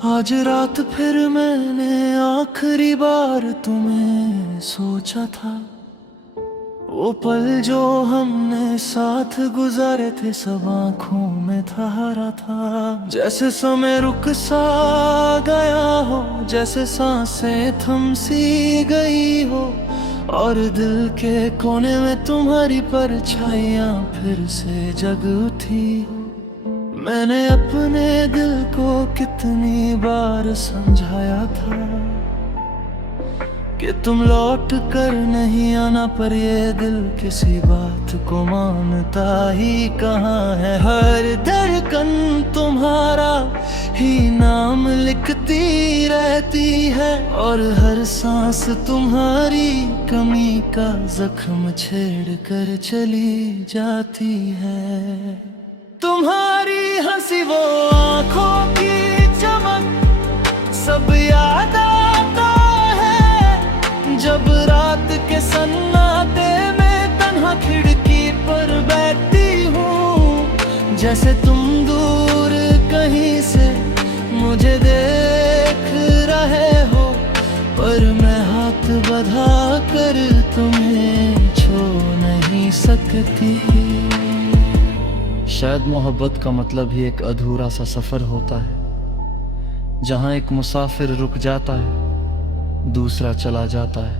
आज रात फिर मैंने आखिरी बार तुम्हें सोचा था। वो पल जो हमने साथ गुजारे थे सब आँखों में ठहरा था। जैसे समय रुक सा गया हो, जैसे सांसें थम सी गई हो, और दिल के कोने में तुम्हारी परछाइयाँ फिर से जग उठी हो। मैंने अपने दिल को कितनी बार समझाया था कि तुम लौट कर नहीं आना, पर ये दिल किसी बात को मानता ही कहाँ है। हर धड़कन तुम्हारा ही नाम लिखती रहती है, और हर सांस तुम्हारी कमी का जख्म छेड़ कर चली जाती है। तुम्हारी हंसी वो आँखों की चमक सब याद आता है, जब रात के सन्नाटे में तन्हा खिड़की पर बैठती हूँ। जैसे तुम दूर कहीं से मुझे देख रहे हो, पर मैं हाथ बढ़ा कर तुम्हें छोड़ नहीं सकती। शायद मोहब्बत का मतलब ही एक अधूरा सा सफर होता है, जहां एक मुसाफिर रुक जाता है, दूसरा चला जाता है।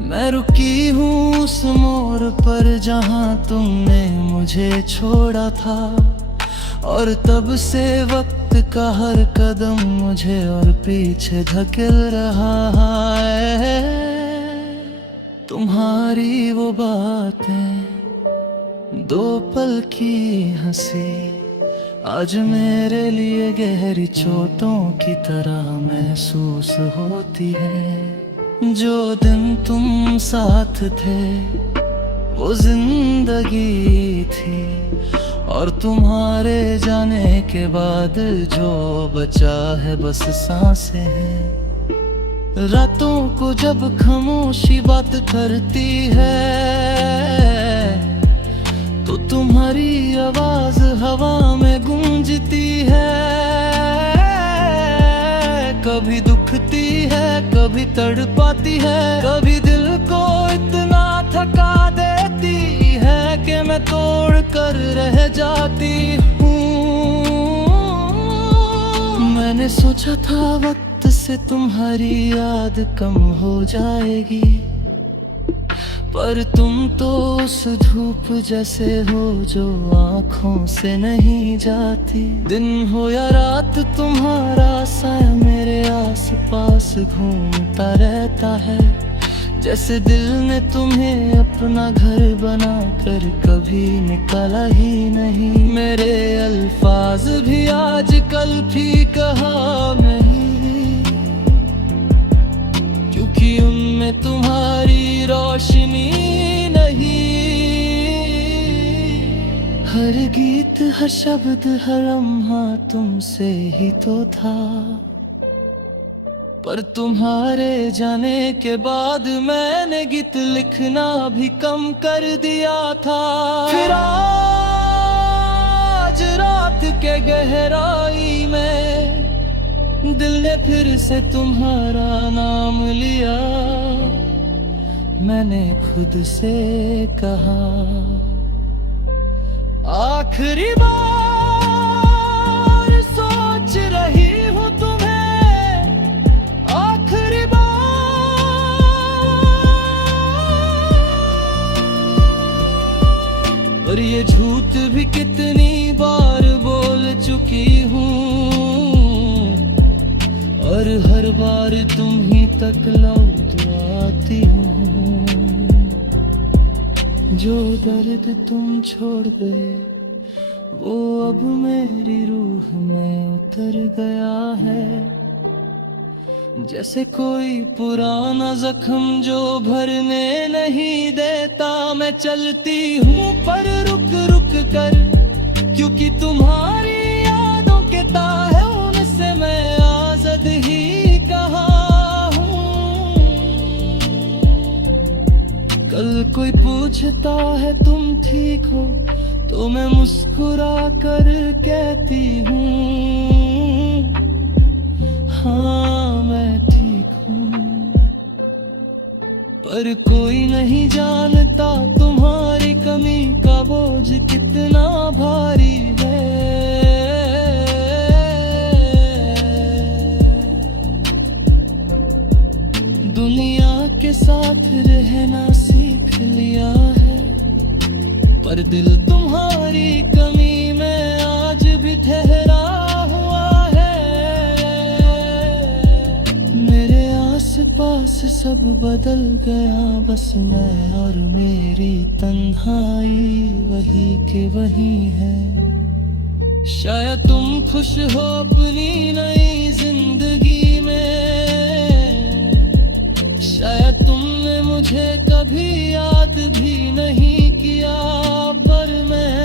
मैं रुकी हूँ उस मोड़ पर जहां तुमने मुझे छोड़ा था, और तब से वक्त का हर कदम मुझे और पीछे धकेल रहा है। तुम्हारी वो बातें, दो पल की हंसी, आज मेरे लिए गहरी चोटों की तरह महसूस होती है। जो दिन तुम साथ थे वो जिंदगी थी, और तुम्हारे जाने के बाद जो बचा है बस सांसें हैं। रातों को जब खामोशी बात करती है, तो तुम्हारी आवाज हवा में गूंजती है। कभी दुखती है, कभी तड़पाती है, कभी दिल को इतना थका देती है कि मैं तोड़ कर रह जाती हूँ। मैंने सोचा था वक्त से तुम्हारी याद कम हो जाएगी, पर तुम तो उस धूप जैसे हो जो आँखों से नहीं जाती। दिन हो या रात तुम्हारा साया मेरे आस पास घूमता रहता है, जैसे दिल ने तुम्हें अपना घर बना कर कभी निकाला ही नहीं। मेरे अल्फाज भी आजकल भी कहा नहीं, क्योंकि उनमें तुम्हारी रोशनी नहीं। हर गीत हर शब्द हर लम्हा तुमसे ही तो था, पर तुम्हारे जाने के बाद मैंने गीत लिखना भी कम कर दिया था। फिर आज रात के गहराई में दिल ने फिर से तुम्हारा नाम लिया। मैंने खुद से कहा आखिरी बार सोच रही हूँ तुम्हें, आखिरी बार। और ये झूठ भी कितनी बार बोल चुकी हूँ, और हर बार तुम ही तक लौट आती हूँ। जो दर्द तुम छोड़ गए वो अब मेरी रूह में उतर गया है, जैसे कोई पुराना जख्म जो भरने नहीं देता। मैं चलती हूँ पर रुक रुक कर, क्योंकि तुम्हारी यादों के ताहे उनसे मैं आजाद ही कहाँ हूँ। कल कोई पूछता है तुम ठीक हो, तो मैं मुस्कुरा कर कहती हूँ हाँ मैं ठीक हूँ, पर कोई नहीं जानता तुम्हारी कमी का बोझ कितना भारी है। दुनिया के साथ रहना सीख लिया है, पर दिल तुम्हारी कमी में आज भी ठहरा हुआ है। मेरे आस-पास सब बदल गया, बस मैं और मेरी तन्हाई वही के वही है। शायद तुम खुश हो अपनी नई जिंदगी में, शायद तुमने मुझे कभी याद भी नहीं किया, पर मैं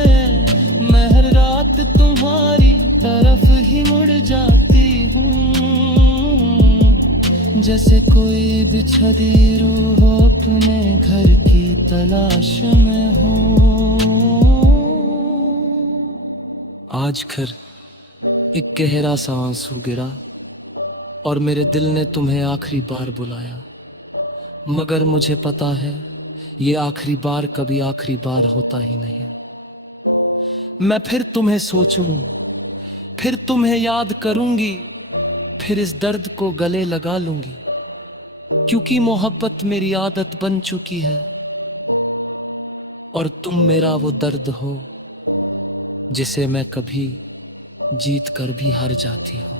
हर रात तुम्हारी तरफ ही मुड़ जाती हूँ, जैसे कोई बिछड़ी रूह हो अपने घर की तलाश में हो। आज घर एक गहरा सा आंसू गिरा और मेरे दिल ने तुम्हें आखिरी बार बुलाया, मगर मुझे पता है ये आखिरी बार कभी आखिरी बार होता ही नहीं। मैं फिर तुम्हें सोचूं, फिर तुम्हें याद करूंगी, फिर इस दर्द को गले लगा लूंगी, क्योंकि मोहब्बत मेरी आदत बन चुकी है और तुम मेरा वो दर्द हो जिसे मैं कभी जीत कर भी हार जाती हूँ।